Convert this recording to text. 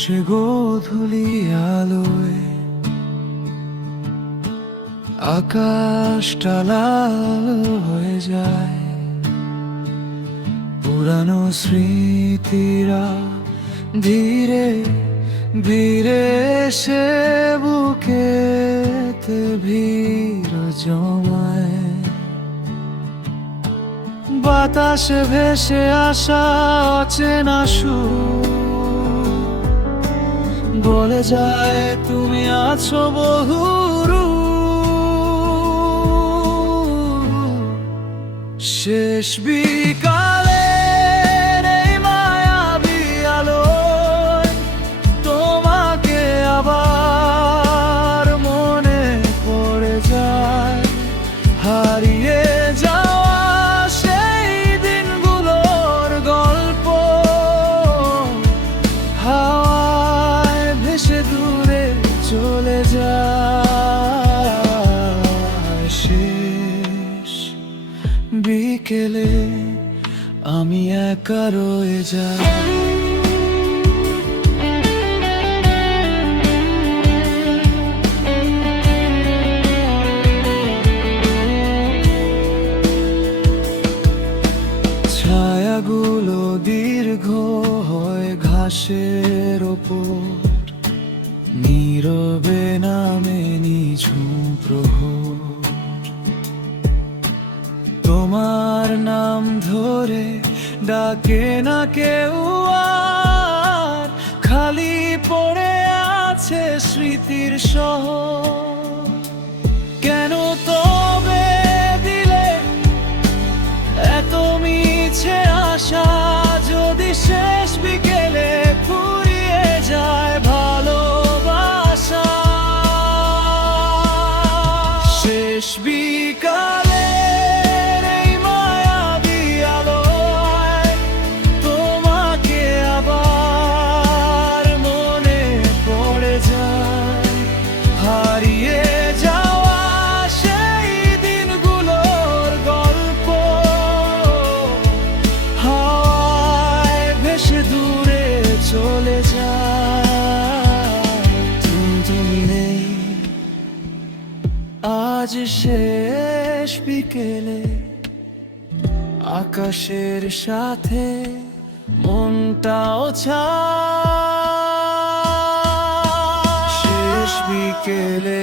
সে গোধূলি আলোয় আকাশটা লাল হয়ে যায়, পুরানো স্মৃতিরা ধীরে ধীরে সে বুকেতে ভিড় জমায়। বাতাসে ভেসে আসা অচেনা সুর বলে যায় তুমি আছো বহুদূর। শেষ বিকালের এই মায়াবী আলোয় তোমাকে আবার মনে পড়ে যায়, হারিয়ে যাওয়া সেই দিনগুলোর গল্প হাওয়ায় ভেসে দূরে চলে যায়। শেষ বিকেলে আমি একা রয়ে যাই। ছায়াগুলো দীর্ঘ হয় ঘাসের ওপর, নীরবে নামে নিঝুম প্রহর। তোমার নাম ধরে ডাকে না কেউ আর, খালি পড়ে আছে স্মৃতির শহর। কেন তবে দিলে এত মিছে আশা, যদি শেষ বিকেলে ফুরিয়ে যায় ভালোবাসা। শেষ বিকালে এই মায়াবী আলোয় তোমাকে আবার মনে পড়ে যায়, হারিয়ে যাওয়া সেই দিনগুলোর গল্প হাওয়ায় ভেসে দূরে চলে যায়। তুমি নেই আজ শেষ বিকেলে, আকাশের সাথে মনটাও ছায়। শেষ বিকেলে